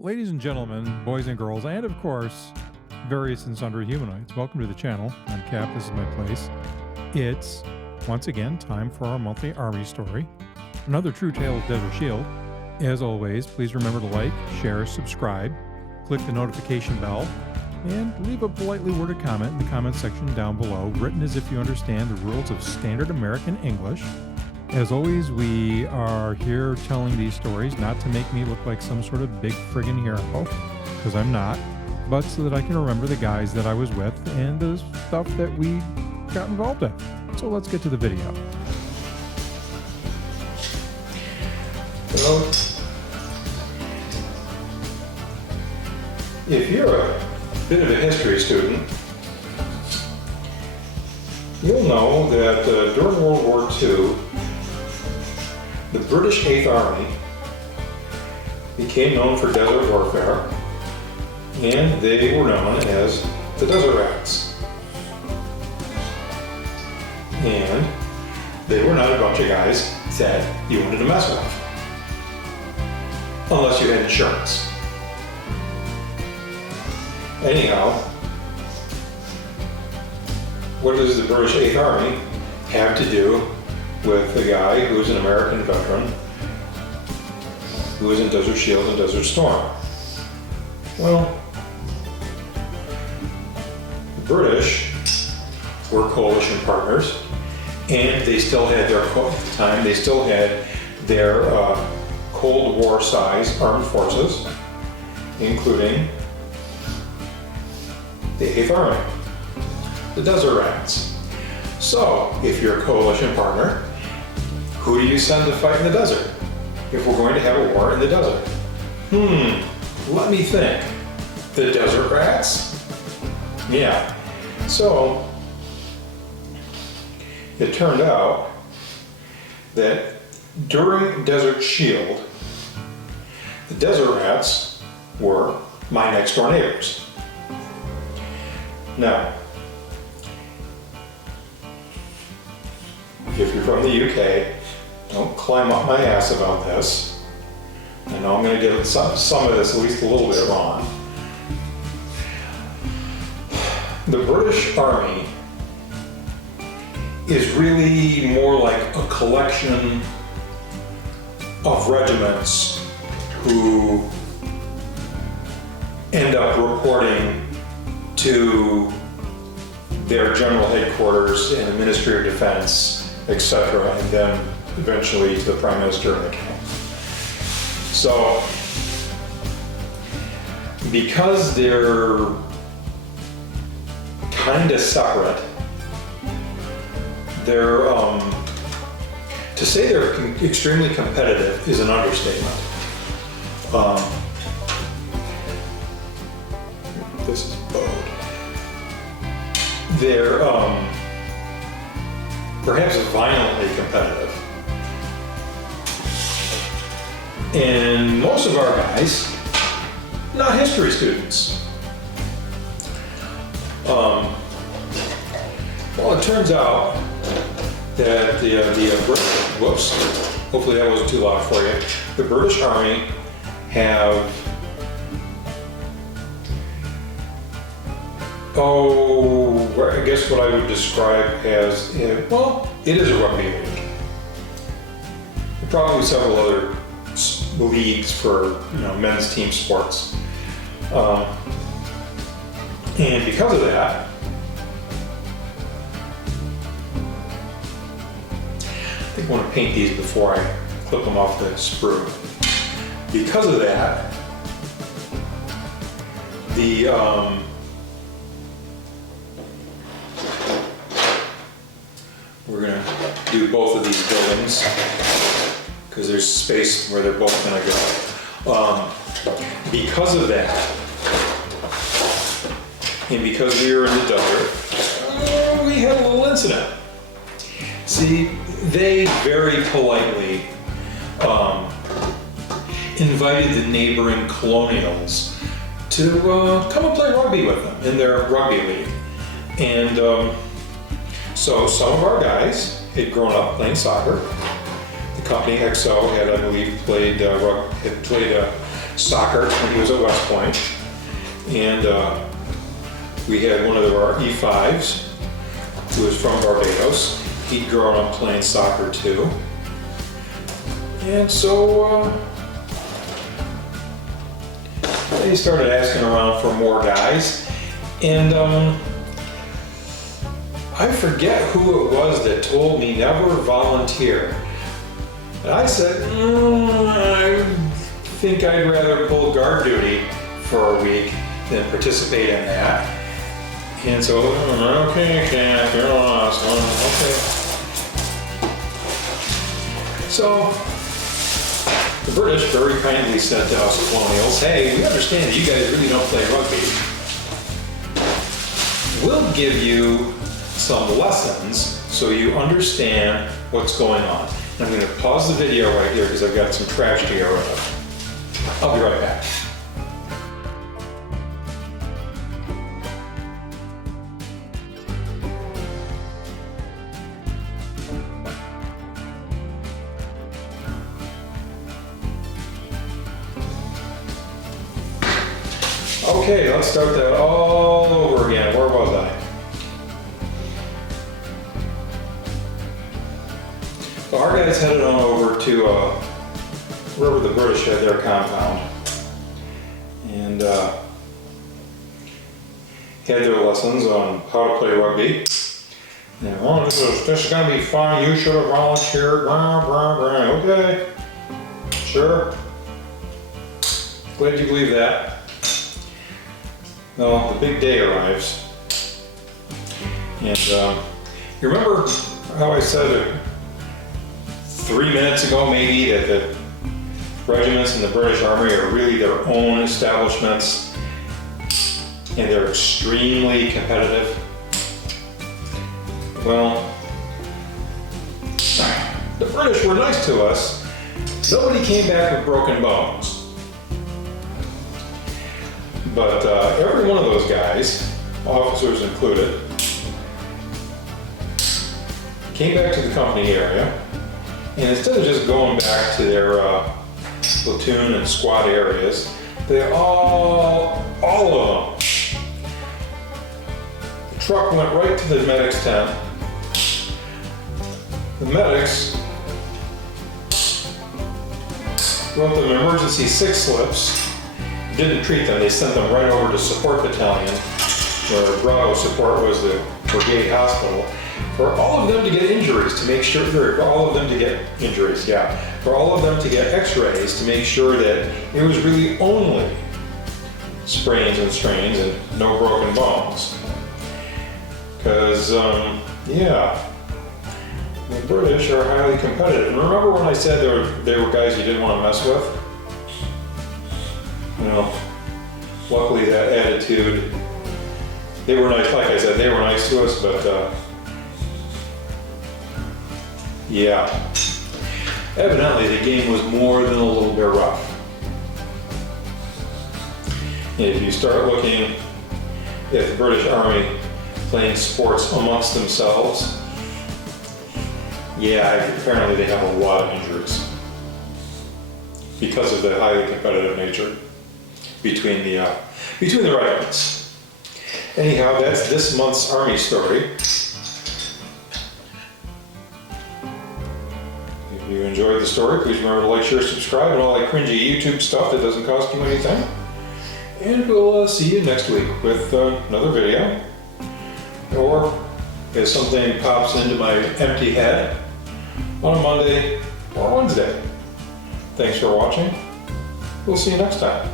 Ladies and gentlemen, boys and girls, and of course, various and sundry humanoids, welcome to the channel. I'm Cap, this is my place. It's, once again, time for our monthly Army story. Another true tale of Desert Shield. As always, please remember to like, share, subscribe, click the notification bell, and leave a politely worded comment in the comment section down below, written as if you understand the rules of standard American English. As always, we are here telling these stories not to make me look like some sort of big friggin' hero, because I'm not, but so that I can remember the guys that I was with and the stuff that we got involved in. So let's get to the video. Well, if you're a bit of a history student, you'll know that during World War II, the British 8th Army became known for desert warfare, and they were known as the Desert Rats. And they were not a bunch of guys that you wanted to mess with, unless you had insurance. Anyhow, what does the British 8th Army have to do with a guy who's an American veteran who was in Desert Shield and Desert Storm? Well, the British were coalition partners, and they still had their, at the time, they still had their Cold War size armed forces, including the 8th Army, the Desert Rats. So, if you're a coalition partner, who do you send to fight in the desert if we're going to have a war in the desert? Let me think. The Desert Rats? Yeah. So, it turned out that during Desert Shield, the Desert Rats were my next door neighbors. Now, if you're from the UK, don't climb up my ass about this. I know I'm going to get some of this at least a little bit wrong. The British Army is really more like a collection of regiments who end up reporting to their general headquarters in the Ministry of Defense, etc., and then eventually to the Prime Minister and the King. So, because they're kind of separate, they're, to say they're extremely competitive is an understatement. This is bowed. They're perhaps violently competitive. And most of our guys, not history students. Well, it turns out that whoops, hopefully that wasn't too loud for you. The British Army have, I guess what I would describe as, well, it is a rugby league. There are probably several other leagues for men's team sports. And because of that, I think I want to paint these before I clip them off the sprue. Because of that, we're going to do both of these buildings because there's space where they're both going to go. Because of that, and because we were in the desert, we had a little incident. See, they very politely invited the neighboring colonials to come and play rugby with them in their rugby league. And so some of our guys had grown up playing soccer. The company XO had, I believe, played soccer when he was at West Point. And we had one of our E5s who was from Barbados. He'd grown up playing soccer too. And so they started asking around for more guys. And I forget who it was that told me never volunteer. And I said, I think I'd rather pull guard duty for a week than participate in that. And so, okay, Cap, you're lost. Okay. So, the British very kindly said to us colonials, hey, we understand that you guys really don't play rugby. We'll give you some lessons so you understand what's going on. I'm going to pause the video right here because I've got some trash to get rid of. I'll be right back. Okay, let's start that all over again. Where was I? So our guys headed on over to wherever the British had their compound, and had their lessons on how to play rugby. And, oh, this is going to be fun. You should have volunteered. Okay, sure. Glad you believe that. Well, the big day arrives, and you remember how I said 3 minutes ago maybe that the regiments in the British Army are really their own establishments and they're extremely competitive? Well, the British were nice to us. Nobody came back with broken bones. But every one of those guys, officers included, came back to the company area, and instead of just going back to their platoon and squad areas, they all of them, the truck went right to the medic's tent. The medics wrote them emergency 6 slips. Didn't treat them, they sent them right over to support battalion, where Bravo support was the brigade hospital, for all of them to get injuries to make sure, for all of them to get injuries, yeah, for all of them to get x-rays to make sure that it was really only sprains and strains and no broken bones. Because, yeah, the British are highly competitive. And remember when I said they were guys you didn't want to mess with? You know, luckily that attitude, they were nice, like I said, they were nice to us, but yeah, evidently the game was more than a little bit rough. And if you start looking at the British Army playing sports amongst themselves, yeah, apparently they have a lot of injuries because of the highly competitive nature between the regiments. Anyhow, that's this month's Army story. If you enjoyed the story, please remember to like, share, subscribe, and all that cringy YouTube stuff that doesn't cost you anything. And we'll see you next week with another video, or if something pops into my empty head on a Monday or Wednesday. Thanks for watching. We'll see you next time.